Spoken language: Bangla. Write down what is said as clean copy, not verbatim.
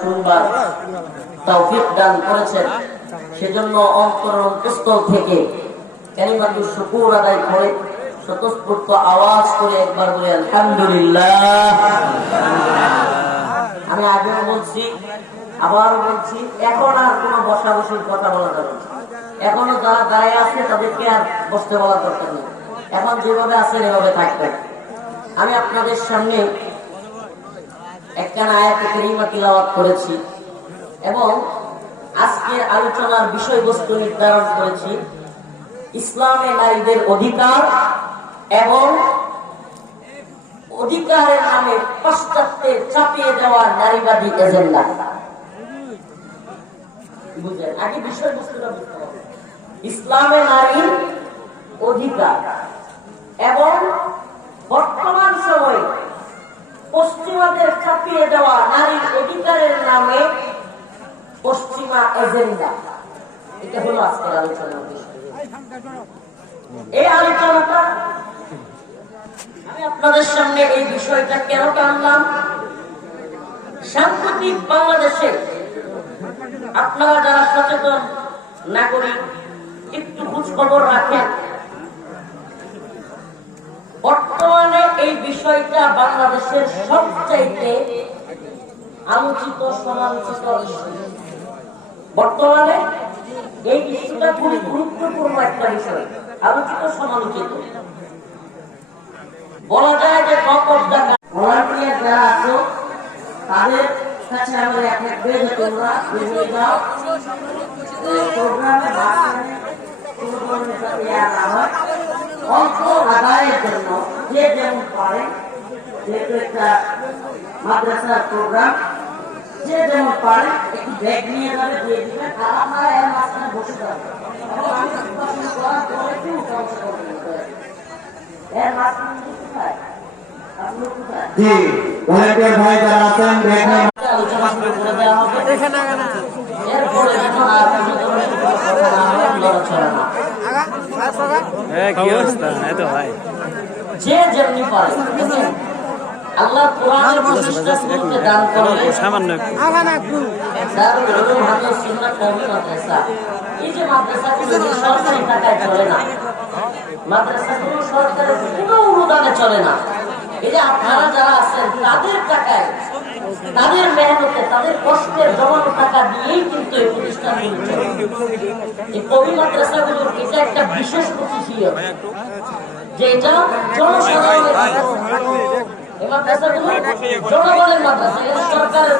শুনবার তৌফিক দান করেছেন, সেজন্য অন্তরস্থল থেকে কালিমাতুশ শুকর আদায় করে স্বতঃস্ফূর্ত আওয়াজ করে একবার বলে আলহামদুলিল্লাহ। আমি আগেও বলছি, আবারও বলছি, এখন আর কোনো বসা বসির কথা বলা যাবে না। এখনো যারা দাঁড়িয়ে আছে তাদেরকে আর বসতে বলার দরকার নেই। এখন যেভাবে আছেন এভাবে থাকবেন। আমি আপনাদের সামনে একটা আয়াতে কারিমা তিলাওয়াত করেছি এবং আজকে আলোচনার বিষয়বস্তু নির্ধারণ করেছি ইসলামে নারীদের অধিকার এবং অধিকারের নামে পাশ্চাত্যের চাপিয়ে দেওয়া নারীবাদী এজেন্ডা। বুঝলেন? আগে বিষয়বস্তুটা বুঝতে হবে। ইসলামে নারীর অধিকার এবং বর্তমান সময়ে পশ্চিমাদের চাপিয়ে দেওয়া নারীর অধিকারের নামে পশ্চিমা এজেন্ডা, এটা হলো আজকের আলোচনার বিষয়। এই আলোচনাটা আমি আপনাদের সামনে এই বিষয়টা কেন টানলাম, সাম্প্রতিক বাংলাদেশে আপনারা যারা সচেতন নাগরিক একটু খোঁজ খবর রাখেন, বর্তমানে এই বিষয়টা বাংলাদেশের সবচাইতে আলোচিত সমালোচিত। বর্তমানে এই বিষয়টা খুবই গুরুত্বপূর্ণ একটা বিষয়, আলোচিত সমালোচিত। বলা যায় যে ভলান্টিয়ার যারা আছো তাদের কাছে আমরা একটা বেজ তোমরা বুঝে যাও প্রোগ্রামে কোনো ধরনের সাথে না হয়, অল্প আদায়ের জন্য যে যেমন পারে, যেহেতু একটা মাদ্রাসার প্রোগ্রাম, যে যেমন পারে একটু ব্যাগ নিয়ে যাবে, দিয়ে দিবেন, আর আপনারা এর মাঝখানে বসে যাবেন। এর মাঝখানে কোথায় জি ভলান্টিয়ার ভাই যারা আছেন আলোচনা শুরু করে দেওয়া হবে। এরপরে যে যেমনি পারে আল্লাহ কোরআনের প্রতিষ্ঠানকে দান করলে সামান্য এই যে মাদ্রাসাগুলো সরকারি টাকায় চলে না, মাদ্রাসাগুলো সরকারের কোনো অনুদানে চলে না। এই যে আপনারা যারা আছেন তাদের টাকায়, তাদের মেহনতে, তাদের কষ্টের জমানো টাকা দিয়েই কিন্তু এই প্রতিষ্ঠানগুলো চলে। এই কবি মাদ্রাসাগুলোর এটা একটা বিশেষ প্রতিক্রিয়া যে এটা জনসাধারণের মাদ্রাসা, এই মাদ্রাসাগুলো জনগণের মাদ্রাসা, সরকারের